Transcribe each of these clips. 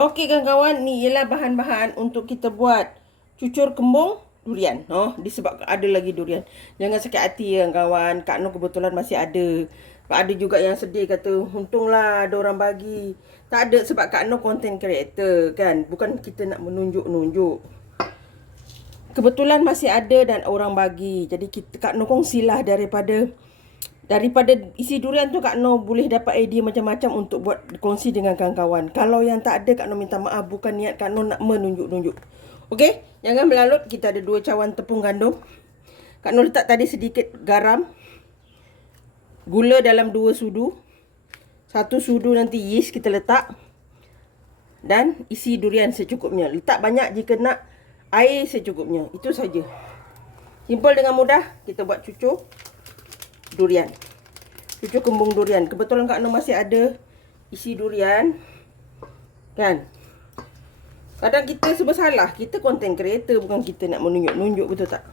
Okey kawan-kawan, ni ialah bahan-bahan untuk kita buat cucur kembung durian. Oh, disebabkan ada lagi durian. Jangan sakit hati ya kawan. Kak Noh kebetulan masih ada. Ada juga yang sedih kata, untunglah ada orang bagi. Tak ada sebab Kak Noh content creator kan. Bukan kita nak menunjuk-nunjuk. Kebetulan masih ada dan orang bagi. Jadi kita Kak Noh kongsilah daripada daripada isi durian tu Kak No boleh dapat idea macam-macam untuk buat kongsi dengan kawan-kawan. Kalau yang tak ada Kak No minta maaf bukan niat Kak No nak menunjuk-nunjuk. Okey, jangan melalut. Kita ada dua cawan tepung gandum. Kak No letak tadi sedikit garam. Gula dalam dua sudu. Satu sudu nanti yeast kita letak. Dan isi durian secukupnya. Letak banyak jika nak air secukupnya. Itu saja. Simple dengan mudah. Kita buat cucuk durian. Cucu kembung durian. Kebetulan Kak Noh masih ada isi durian. Kan? Kadang kita sebab salah. Kita content creator bukan kita nak menunjuk-nunjuk betul tak?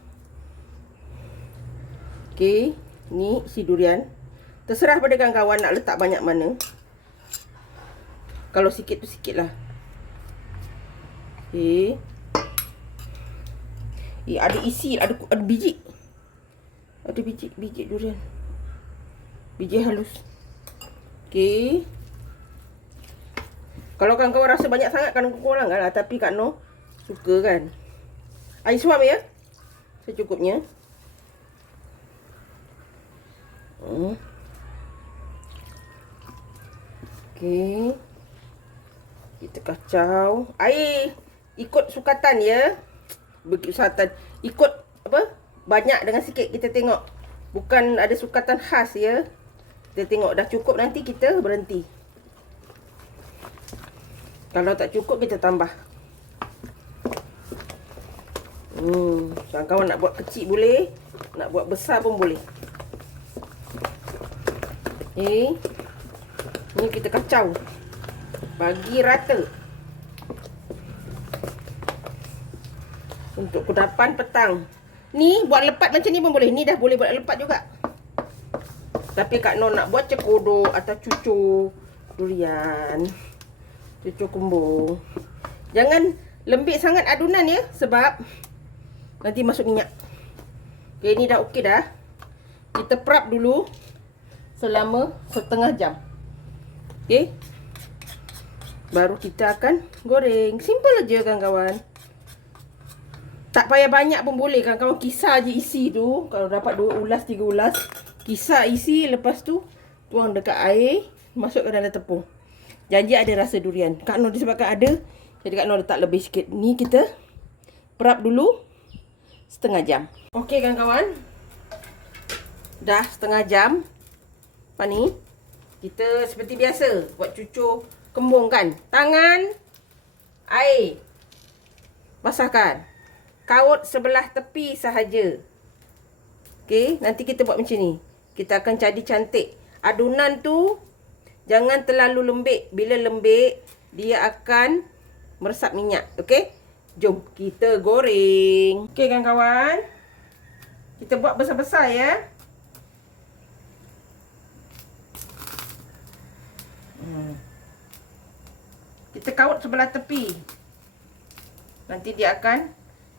Okey. Ni isi durian. Terserah pada kawan-kawan nak letak banyak mana. Kalau sikit tu sikit lah. Okey. Eh, ada isi, ada ada biji. Ada biji, biji durian biji halus. Okey. Kalau kawan-kawan rasa banyak sangat kan kurang lah. Tapi Kak Noh suka kan. Air suam ya. Secukupnya. Hmm. Okey. Kita kacau. Air ikut sukatan ya. Begitu Ikut apa? Banyak dengan sikit kita tengok. Bukan ada sukatan khas ya. Kita tengok dah cukup nanti kita berhenti. Kalau tak cukup kita tambah. Hmm, kawan-kawan nak buat kecil boleh, nak buat besar pun boleh. Eh. Ni kita kacau. Bagi rata. Untuk kudapan petang. Ni buat lepat macam ni pun boleh. Ni dah boleh buat lepat juga. Tapi Kak Non nak buat cekodok atau cucu durian. Cucu kembung. Jangan lembik sangat adunan ya. Sebab nanti masuk minyak. Okay, ni dah okey dah. Kita prep dulu selama setengah jam. Okay. Baru kita akan goreng. Simple aja kawan-kawan. Tak payah banyak pun boleh. Kawan-kawan. Kisar je isi tu. Kalau dapat dua ulas, tiga ulas kisar isi. Lepas tu tuang dekat air masuk ke dalam tepung. Janji ada rasa durian. Kak Nur disebabkan ada. Jadi Kak Nur letak lebih sikit. Ni kita perap dulu setengah jam. Okey kawan-kawan. Dah setengah jam. Apa ni? Kita seperti biasa buat cucur kembung kan? Tangan air. Basahkan kaut sebelah tepi sahaja Okey, nanti kita buat macam ni kita akan jadi cantik. Adunan tu jangan terlalu lembik. Bila lembik, dia akan meresap minyak. Okey? Jom kita goreng. Okey kawan-kawan. Kita buat besar-besar ya. Hmm. Kita kaut sebelah tepi. Nanti dia akan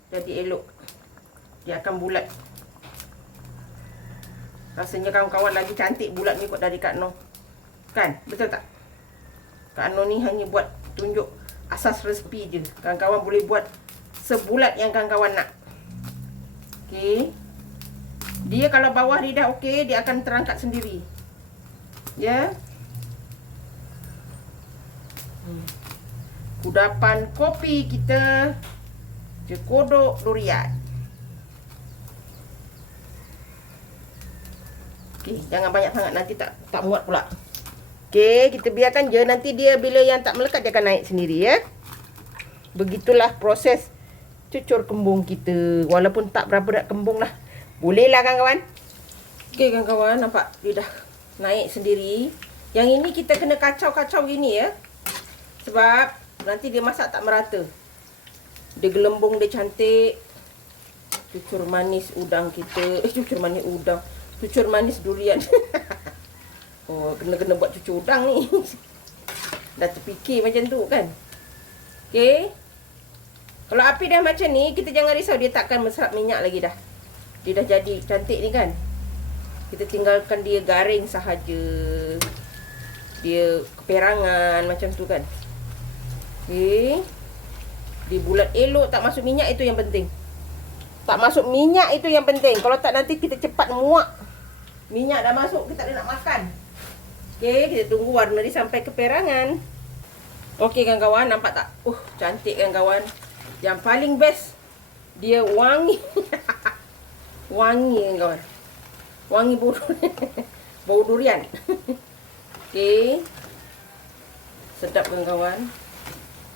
jadi elok. Dia akan bulat. Rasanya kawan-kawan lagi cantik bulat ni kot dari Kak Noh. Kan? Betul tak? Kak Noh ni hanya buat tunjuk asas resipi je. Kawan-kawan boleh buat sebulat yang kawan-kawan nak. Okey. Dia kalau bawah dia dah dia akan terangkat sendiri. Ya. Hmm. Kudapan kopi kita. Cekodok durian. Okey, jangan banyak sangat nanti tak tak muat pula. Okey, kita biarkan je nanti dia bila yang tak melekat dia akan naik sendiri ya. Begitulah proses cucur kembung kita. Walaupun tak berapa dak kembung lah. Bolehlah kawan-kawan. Okey kawan-kawan, nampak dia dah naik sendiri. Yang ini kita kena kacau-kacau gini ya. Sebab nanti dia masak tak merata. Dia gelembung dia cantik. Cucur manis udang kita. Eh, cucur manis udang cucur manis durian. oh, kena-kena buat cucur udang ni. Dah terfikir macam tu kan. Okey. Kalau api dah macam ni, kita jangan risau dia takkan meserap minyak lagi dah. Dia dah jadi cantik ni kan. Kita tinggalkan dia garing sahaja. Dia keperangan macam tu kan. Okey. Dia bulat elok tak masuk minyak itu yang penting. Tak masuk minyak itu yang penting. Kalau tak nanti kita cepat muak. Minyak dah masuk kita tak nak makan. Okey, kita tunggu warna dia sampai keperangan. Okey kawan-kawan, nampak tak? Uh, cantik kan kawan. Yang paling best dia wangi. wangi kan kawan. Wangi bau bau durian. Okey. Sedap kan kawan.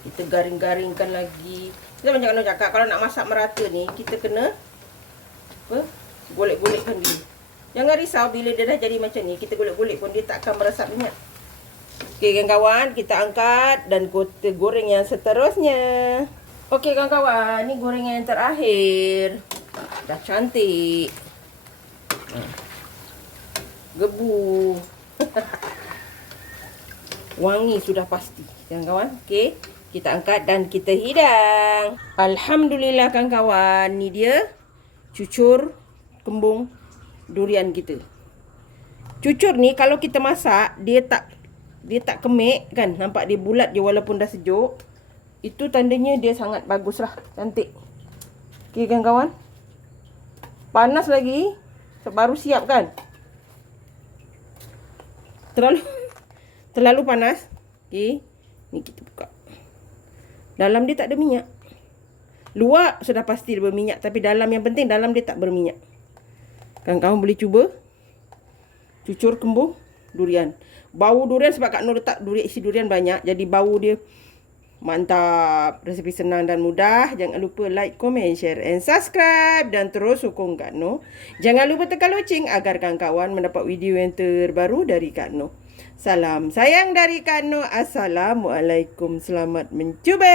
Kita garing-garingkan lagi. Kita macam mana cakap kalau nak masak merata ni, kita kena apa? Golek-golekkan dulu. Jangan risau bila dia dah jadi macam ni, kita golek-golek pun dia tak akan meresap minyak. Okey kawan-kawan, kita angkat dan kita goreng yang seterusnya. Okey kawan-kawan, ni gorengan yang terakhir. Dah cantik. Gebu. Wangi sudah pasti. Kawan-kawan, okey. Kita angkat dan kita hidang. Alhamdulillah kawan-kawan, ni dia cucur kembung durian kita. Cucur ni kalau kita masak, dia tak dia tak kemik kan. Nampak dia bulat je walaupun dah sejuk. Itu tandanya dia sangat bagus lah. Cantik. Okey kan kawan? Panas lagi. Baru siap kan? Terlalu terlalu panas. Okey. Ni kita buka. Dalam dia tak ada minyak. Luar sudah pasti dia berminyak. Tapi dalam yang penting, dalam dia tak berminyak. Kamu boleh cuba. Cucur kembung durian. Bau durian sebab Kak Nur letak durian, isi durian banyak. Jadi bau dia mantap. Resepi senang dan mudah. Jangan lupa like, comment, share and subscribe. Dan terus sokong Kak Nur. Jangan lupa tekan loceng agar kawan-kawan mendapat video yang terbaru dari Kak Nur. Salam sayang dari Kak Nur. Assalamualaikum. Selamat mencuba.